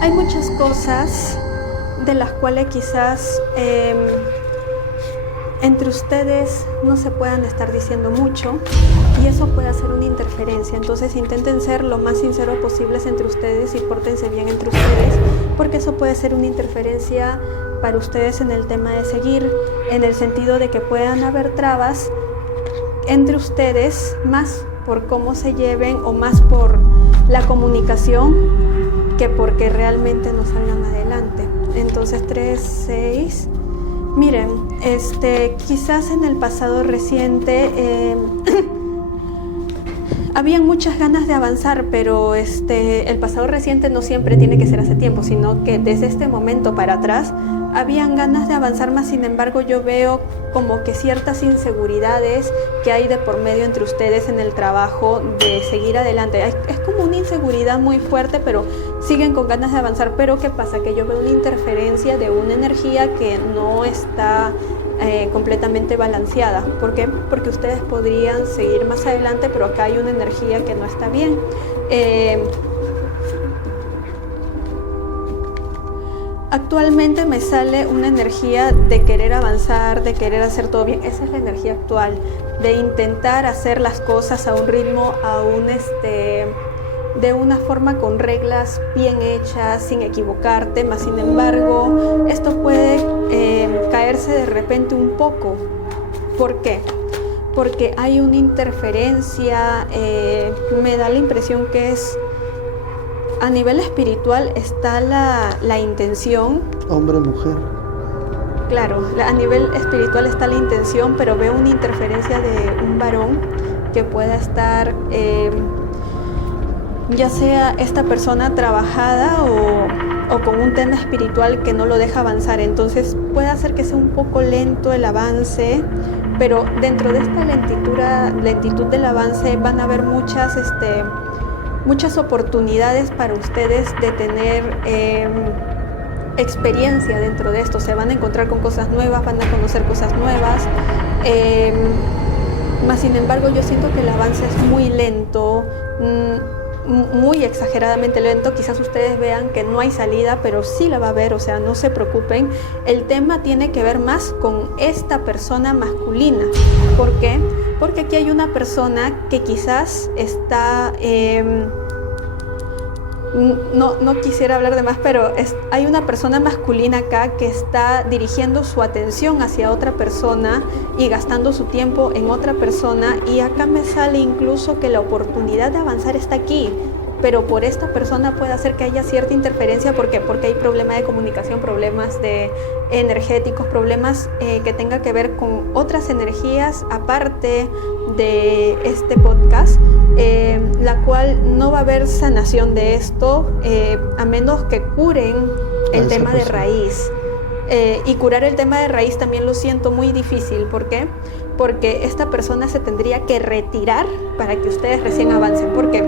Hay muchas cosas de las cuales quizás entre ustedes no se puedan estar diciendo mucho, y eso puede hacer una interferencia. Entonces intenten ser lo más sinceros posibles entre ustedes y pórtense bien entre ustedes, porque eso puede ser una interferencia para ustedes en el tema de seguir, en el sentido de que puedan haber trabas entre ustedes, más por cómo se lleven o más por la comunicación que porque realmente no salgan adelante. Entonces 3, 6. Miren, quizás en el pasado reciente habían muchas ganas de avanzar, pero el pasado reciente no siempre tiene que ser hace tiempo, sino que desde este momento para atrás habían ganas de avanzar más. Sin embargo, yo veo como que ciertas inseguridades que hay de por medio entre ustedes en el trabajo de seguir adelante. Es como una inseguridad muy fuerte, pero siguen con ganas de avanzar. Pero ¿qué pasa? Que yo veo una interferencia de una energía que no está completamente balanceada. ¿Por qué? Porque ustedes podrían seguir más adelante, pero acá hay una energía que no está bien. Actualmente me sale una energía de querer avanzar, de querer hacer todo bien. Esa es la energía actual, de intentar hacer las cosas a un ritmo, de una forma con reglas bien hechas, sin equivocarte. Más sin embargo, esto puede caerse de repente un poco. ¿Por qué? Porque hay una interferencia, me da la impresión que es a nivel espiritual está la intención. Hombre, mujer. Claro, a nivel espiritual está la intención, pero veo una interferencia de un varón que pueda estar, ya sea esta persona trabajada o con un tema espiritual que no lo deja avanzar. Entonces puede hacer que sea un poco lento el avance, pero dentro de esta lentitud del avance van a haber muchas oportunidades para ustedes de tener experiencia dentro de esto. Se van a encontrar con cosas nuevas, van a conocer cosas nuevas. Más sin embargo, yo siento que el avance es muy lento, muy exageradamente lento. Quizás ustedes vean que no hay salida, pero sí la va a haber, o sea, no se preocupen. El tema tiene que ver más con esta persona masculina. ¿Por qué? Porque aquí hay una persona que quizás está, no quisiera hablar de más, pero hay una persona masculina acá que está dirigiendo su atención hacia otra persona y gastando su tiempo en otra persona, y acá me sale incluso que la oportunidad de avanzar está aquí. pero por esta persona puede hacer que haya cierta interferencia. ¿Por qué? Porque hay problemas de comunicación, problemas de energéticos, problemas que tenga que ver con otras energías aparte de este podcast, la cual no va a haber sanación de esto a menos que curen el tema de raíz. Y curar el tema de raíz también lo siento muy difícil. ¿Por qué? Porque esta persona se tendría que retirar para que ustedes recién avancen. ¿Por qué?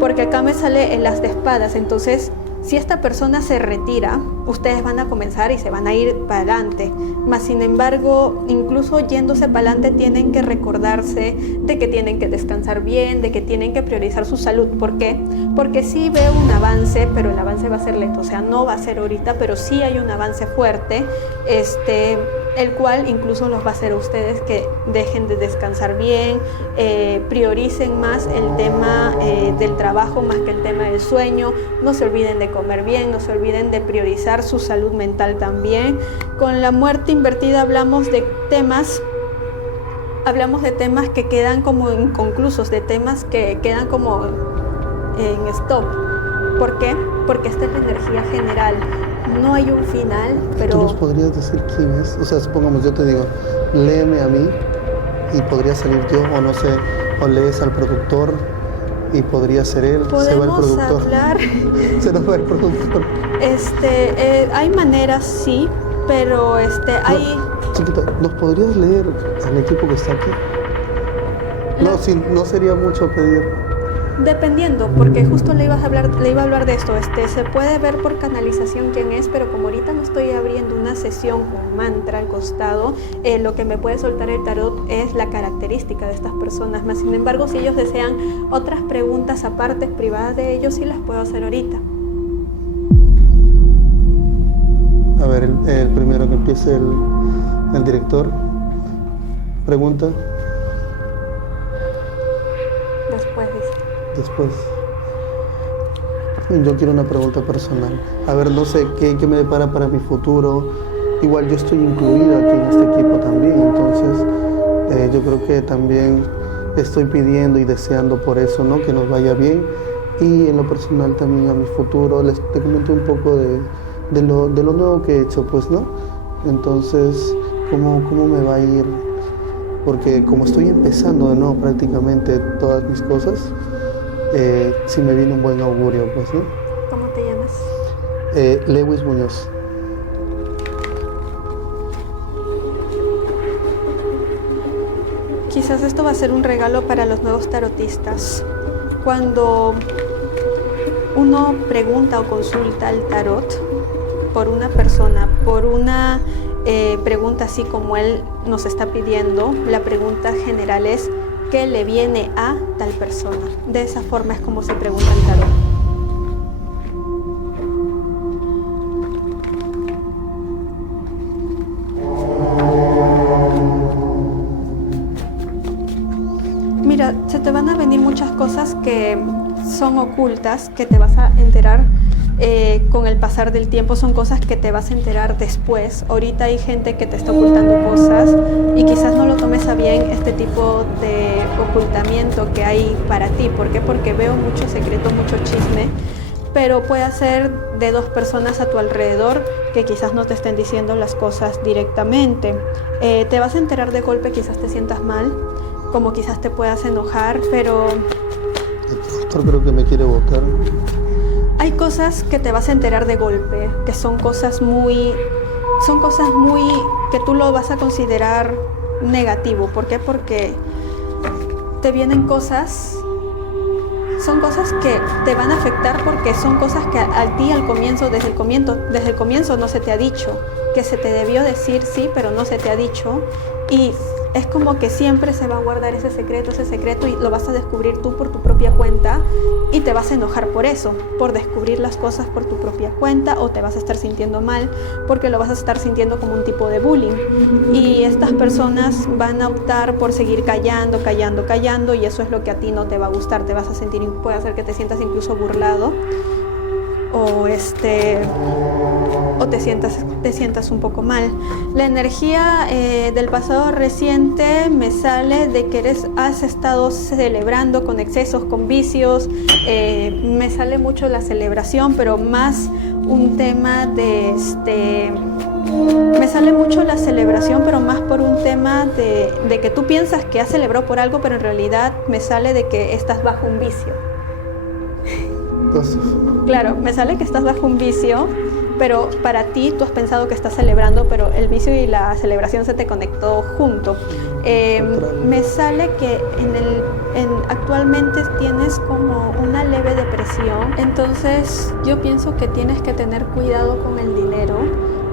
Porque acá me sale el as de espadas. Entonces, si esta persona se retira, ustedes van a comenzar y se van a ir para adelante. Mas, sin embargo, incluso yéndose para adelante, tienen que recordarse de que tienen que descansar bien, de que tienen que priorizar su salud. ¿Por qué? Porque sí veo un avance, pero el avance va a ser lento. O sea, no va a ser ahorita, pero sí hay un avance fuerte, el cual incluso los va a hacer a ustedes que dejen de descansar bien, prioricen más el tema del trabajo más que el tema del sueño, no se olviden de comer bien, no se olviden de priorizar su salud mental también. Con la muerte invertida hablamos de temas que quedan como inconclusos, de temas que quedan como en stop. ¿Por qué? Porque esta es la energía general. No hay un final, pero... ¿Tú nos podrías decir quién es? O sea, supongamos, yo te digo, léeme a mí y podría salir yo, o no sé, o lees al productor y podría ser él, se va el productor. Hablar. Se nos va el productor. Hay maneras, sí, pero hay... Chiquita, ¿nos podrías leer al equipo que está aquí? No sería mucho pedir. Dependiendo, porque justo le iba a hablar de esto. Se puede ver por canalización quién es, pero como ahorita no estoy abriendo una sesión con mantra al costado, lo que me puede soltar el tarot es la característica de estas personas. Más sin embargo, si ellos desean otras preguntas aparte, privadas de ellos, sí las puedo hacer ahorita. A ver, el primero que empiece el director. Pregunta. Después. Yo quiero una pregunta personal. A ver, no sé qué me depara para mi futuro. Igual yo estoy incluido aquí en este equipo también, entonces yo creo que también estoy pidiendo y deseando por eso, ¿no? Que nos vaya bien. Y en lo personal también a mi futuro, te comento un poco de lo nuevo que he hecho, pues, ¿no? Entonces, ¿cómo me va a ir? Porque como estoy empezando de nuevo prácticamente todas mis cosas, si me viene un buen augurio, pues, ¿no? ¿Cómo te llamas? Lewis Muñoz. Quizás esto va a ser un regalo para los nuevos tarotistas. Cuando uno pregunta o consulta al tarot por una persona, por una pregunta así como él nos está pidiendo, la pregunta general es: ¿qué le viene a tal persona? De esa forma es como se pregunta el tarot. Mira, se te van a venir muchas cosas que son ocultas, que te vas a enterar con el pasar del tiempo. Son cosas que te vas a enterar después. Ahorita hay gente que te está ocultando cosas y quizás no lo tomes a bien este tipo de ocultamiento que hay para ti. ¿Por qué? Porque veo mucho secreto, mucho chisme, pero puede ser de dos personas a tu alrededor que quizás no te estén diciendo las cosas directamente. Te vas a enterar de golpe, quizás te sientas mal, como quizás te puedas enojar, pero... El productor creo que me quiere votar. Hay cosas que te vas a enterar de golpe, que son cosas muy que tú lo vas a considerar negativo. ¿Por qué? Porque te vienen cosas, son cosas que te van a afectar, porque son cosas que a ti desde el comienzo no se te ha dicho, que se te debió decir sí, pero no se te ha dicho, y es como que siempre se va a guardar ese secreto y lo vas a descubrir tú por tu propia cuenta y te vas a enojar por eso, por descubrir las cosas por tu propia cuenta, o te vas a estar sintiendo mal porque lo vas a estar sintiendo como un tipo de bullying. Y estas personas van a optar por seguir callando, y eso es lo que a ti no te va a gustar, te vas a sentir, puede hacer que te sientas incluso burlado. o te sientas un poco mal. La energía del pasado reciente me sale de que has estado celebrando con excesos, con vicios. Me sale mucho la celebración, pero más un tema me sale mucho la celebración, pero más por un tema de que tú piensas que has celebrado por algo, pero en realidad me sale de que estás bajo un vicio. Claro, me sale que estás bajo un vicio, pero para ti tú has pensado que estás celebrando, pero el vicio y la celebración se te conectó junto. Me sale que actualmente tienes como una leve depresión, entonces yo pienso que tienes que tener cuidado con el dinero,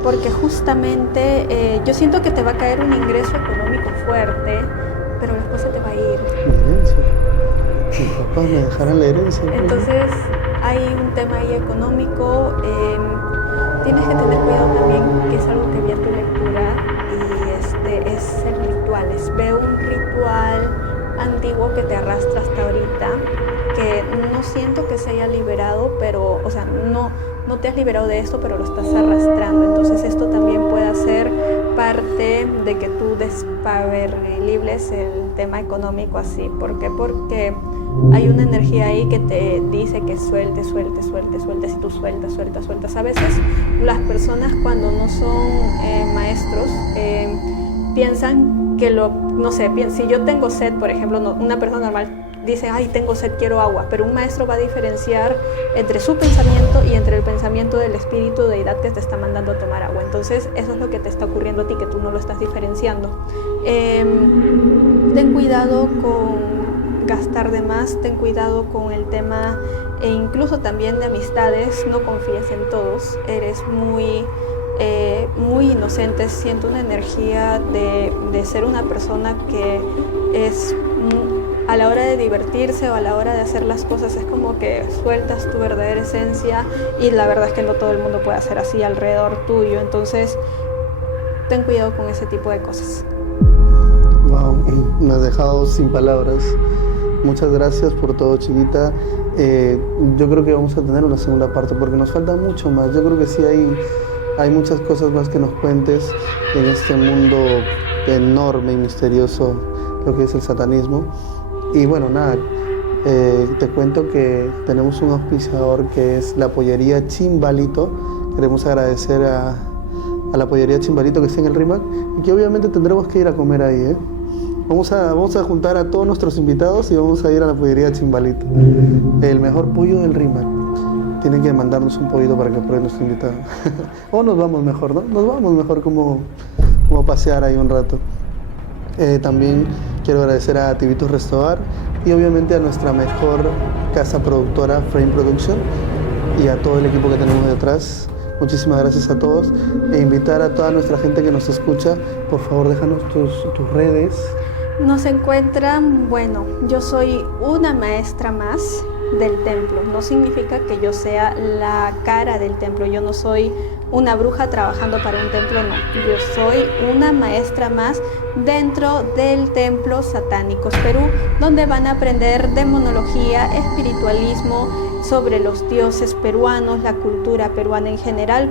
porque justamente yo siento que te va a caer un ingreso económico fuerte, pero después se te va a ir. La herencia. Mis papás me dejarán la herencia. Entonces hay un tema ahí económico. Tienes que tener cuidado también, que es algo que vi en tu lectura, y es el rituales. Veo un ritual antiguo que te arrastra hasta ahorita, que no siento que se haya liberado, pero, o sea, no te has liberado de esto, pero lo estás arrastrando. Entonces esto también puede ser parte de que tú despaberlibles el tema económico así. ¿Por qué? Porque hay una energía ahí que te dice que sueltes, y tú sueltas. A veces las personas cuando no son maestros piensan que no sé, si yo tengo sed, por ejemplo, una persona normal dice, ay, tengo sed, quiero agua, pero un maestro va a diferenciar entre su pensamiento y entre el pensamiento del espíritu de deidad que te está mandando a tomar agua. Entonces eso es lo que te está ocurriendo a ti, que tú no lo estás diferenciando. Ten cuidado con gastar de más, ten cuidado con el tema e incluso también de amistades. No confíes en todos, eres muy inocente. Siento una energía de ser una persona que es a la hora de divertirse o a la hora de hacer las cosas, es como que sueltas tu verdadera esencia, y la verdad es que no todo el mundo puede hacer así alrededor tuyo. Entonces ten cuidado con ese tipo de cosas. Wow, me has dejado sin palabras. Muchas gracias por todo, chiquita. Yo creo que vamos a tener una segunda parte porque nos falta mucho más. Yo creo que sí hay muchas cosas más que nos cuentes en este mundo enorme y misterioso, lo que es el satanismo. Y bueno, nada, te cuento que tenemos un auspiciador que es la pollería Chimbalito. Queremos agradecer a la pollería Chimbalito que está en el RIMAC, y que obviamente tendremos que ir a comer ahí, Vamos a juntar a todos nuestros invitados y vamos a ir a la pollería Chimbalito. El mejor pollo del RIMAC. Tienen que mandarnos un pollito para que pruebe nuestro invitado. O nos vamos mejor, ¿no? Nos vamos mejor como pasear ahí un rato. También quiero agradecer a Tibitos Restobar y obviamente a nuestra mejor casa productora, Frame Production, y a todo el equipo que tenemos detrás. Muchísimas gracias a todos, e invitar a toda nuestra gente que nos escucha, por favor déjanos tus redes. Nos encuentran, bueno, yo soy una maestra más del templo. No significa que yo sea la cara del templo, yo no soy una bruja trabajando para un templo, no. Yo soy una maestra más dentro del Templo Satánicos Perú, donde van a aprender demonología, espiritualismo, sobre los dioses peruanos, la cultura peruana en general,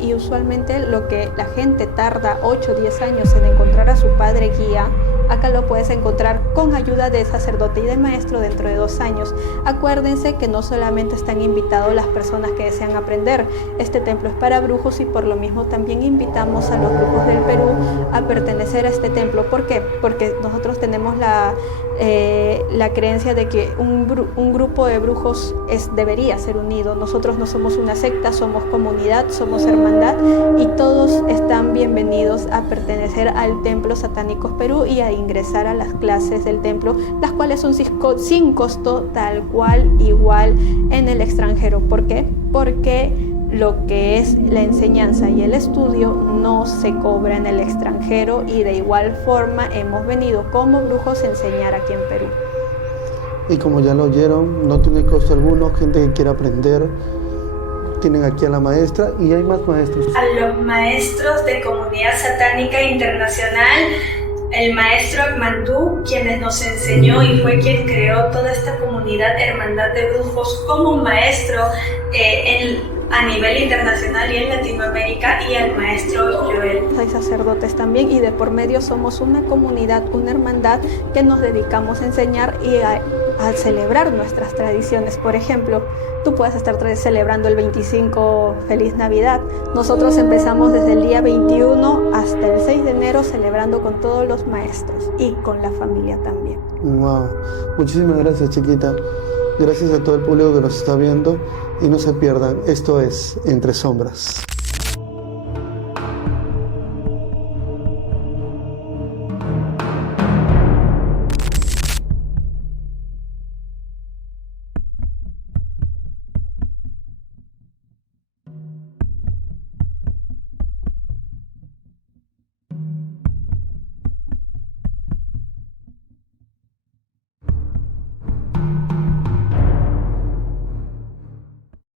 y usualmente lo que la gente tarda 8 o 10 años en encontrar a su padre guía, acá lo puedes encontrar con ayuda de sacerdote y de maestro dentro de 2 años. Acuérdense que no solamente están invitados las personas que desean aprender, este templo es para brujos, y por lo mismo también invitamos a los brujos del Perú a pertenecer a este templo. ¿Por qué? Porque nosotros tenemos la creencia de que un grupo de brujos debería ser unido. Nosotros no somos una secta, somos comunidad, somos hermandad, y todos están bienvenidos a pertenecer al Templo Satánicos Perú y a ingresar a las clases del templo, las cuales son sin costo, tal cual, igual en el extranjero. ¿Por qué? Porque lo que es la enseñanza y el estudio no se cobra en el extranjero, y de igual forma hemos venido como brujos a enseñar aquí en Perú. Y como ya lo oyeron, no tiene costo alguno. Gente que quiera aprender, tienen aquí a la maestra, y hay más maestros. A los maestros de Comunidad Satánica Internacional, el maestro Mandú, quien nos enseñó y fue quien creó toda esta comunidad Hermandad de Brujos como maestro a nivel internacional y en Latinoamérica, y al maestro Joel. Hay sacerdotes también, y de por medio somos una comunidad, una hermandad que nos dedicamos a enseñar y a celebrar nuestras tradiciones. Por ejemplo, tú puedes estar celebrando el 25 Feliz Navidad. Nosotros empezamos desde el día 21 hasta el 6 de enero celebrando con todos los maestros y con la familia también. Wow. Muchísimas gracias, chiquita. Gracias a todo el público que nos está viendo, y no se pierdan, esto es Entre Sombras.